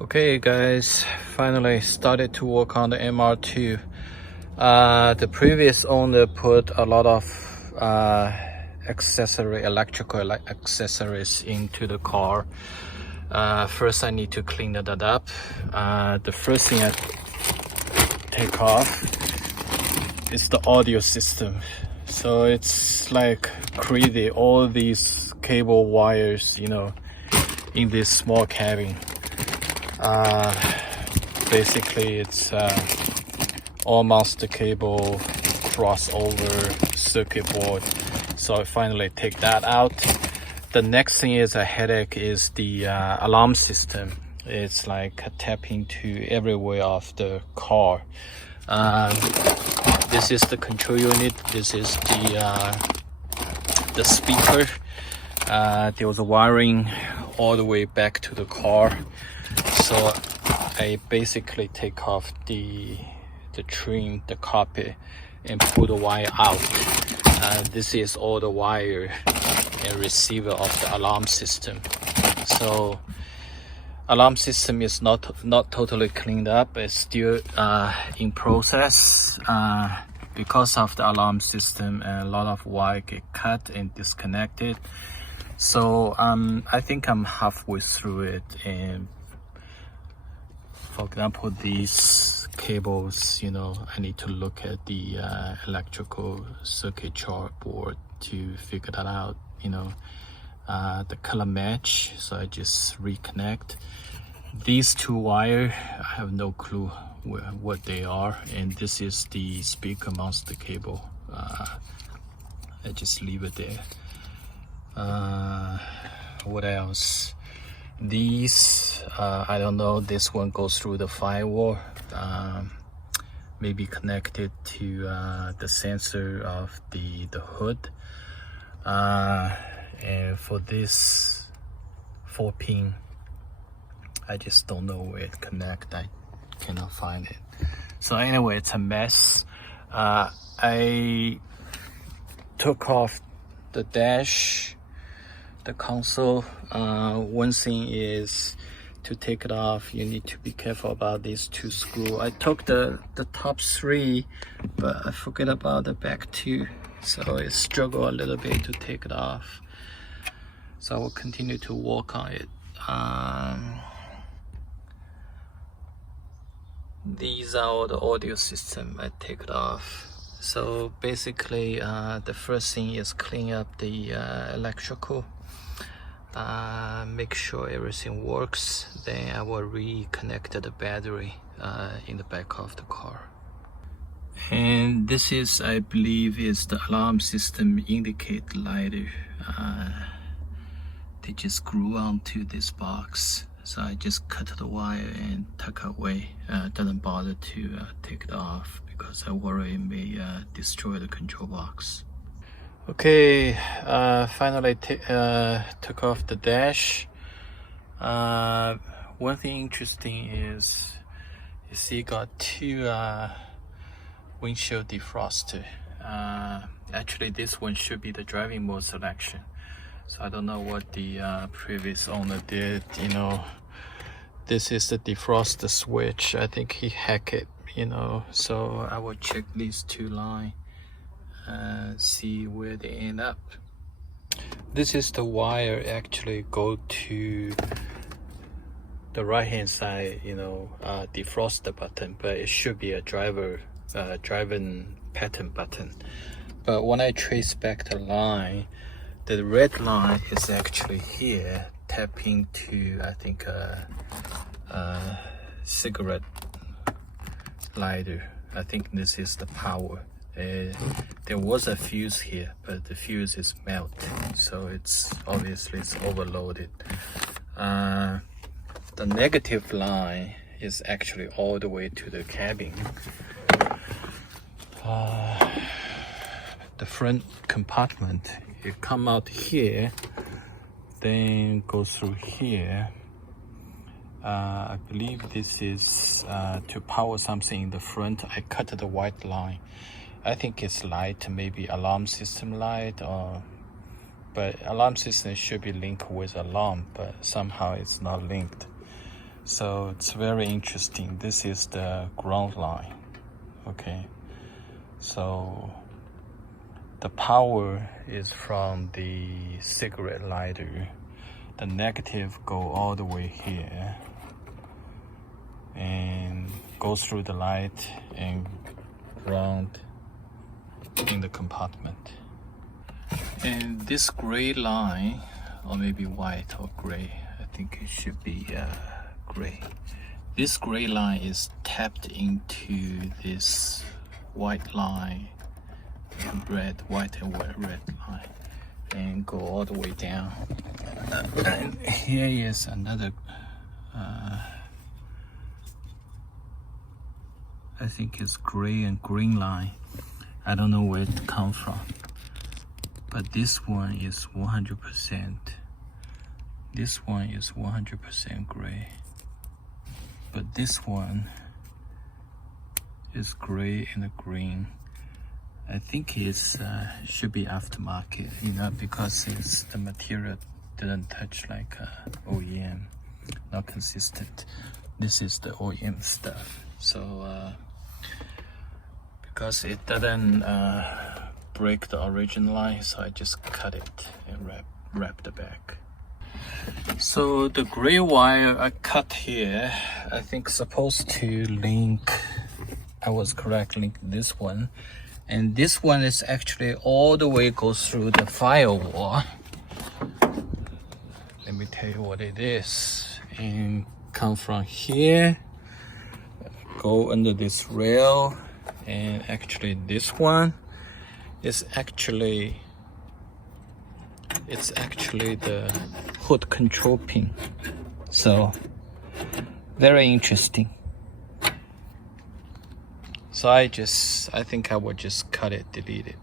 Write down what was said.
Okay guys, finally started to work on the MR2. The previous owner put a lot of electrical accessories into the car. First I need to clean that up. The first thing I take off is the audio system. So it's like crazy, all these cable wires, in this small cabin. Basically it's all master cable crossover circuit board, so I finally take that out. The next thing is a headache is the alarm system. It's like tapping to everywhere of the car. This is the control unit, this is the speaker. There was a wiring all the way back to the car, so I basically take off the trim, the carpet, and pull the wire out. This is all the wire and receiver of the alarm system. So alarm system is not totally cleaned up, it's still in process. Because of the alarm system, a lot of wire get cut and disconnected. So I think I'm halfway through it, and for example, these cables, I need to look at the electrical circuit chart board to figure that out, the color match. So I just reconnect these two wires. I have no clue what they are, and this is the speaker monster cable. I just leave it there. What else? These I don't know, this one goes through the firewall, maybe connected to the sensor of the hood. And for this 4-pin, I just don't know where it connects. I cannot find it. So anyway, it's a mess. I took off the dash, the console. One thing is to take it off, you need to be careful about these two screws. I took the top 3, but I forget about the back 2, so I struggle a little bit to take it off. So I will continue to work on it. These are all the audio system. I take it off. So basically the first thing is clean up the electrical, make sure everything works. Then I will reconnect the battery in the back of the car. And this is, I believe, is the alarm system indicate lighter. They just grew onto this box, so I just cut the wire and tuck away. Doesn't bother to take it off because I worry it may destroy the control box. Okay, finally took off the dash. One thing interesting is, you see, got 2 windshield defroster. Actually, this one should be the driving mode selection. So I don't know what the previous owner did. This is the defroster switch. I think he hacked it. So I will check these 2 lines. See where they end up. This is the wire actually go to the right hand side, defroster button, but it should be a driving pattern button. But when I trace back the line, the red line is actually here, tapping to, I think, a cigarette lighter. I think this is the power. There was a fuse here, but the fuse is melted, so it's obviously overloaded. The negative line is actually all the way to the cabin. The front compartment, it come out here, then go through here. I believe this is to power something in the front. I cut the white line. I think it's light, maybe alarm system light, but alarm system should be linked with alarm, but somehow it's not linked. So it's very interesting. This is the ground line. Okay, so the power is from the cigarette lighter. The negative go all the way here and go through the light and ground in the compartment. And this gray line, or maybe white or gray, I think it should be gray. This gray line is tapped into this white line and red, white and red line, and go all the way down. And here is another, I think it's gray and green line. I don't know where it comes from, but this one is 100%. This one is 100% gray, but this one is gray and green. I think it's should be aftermarket, you know, because it's the material didn't touch like OEM, not consistent. This is the OEM stuff, so because it doesn't break the original line, so I just cut it and wrap the back. So the gray wire I cut here, I think supposed to link, I was correct, link this one. And this one is actually all the way goes through the firewall. Let me tell you what it is. And come from here, go under this rail, and actually this one is actually the hood control pin. So very interesting. So I think I would just cut it, delete it.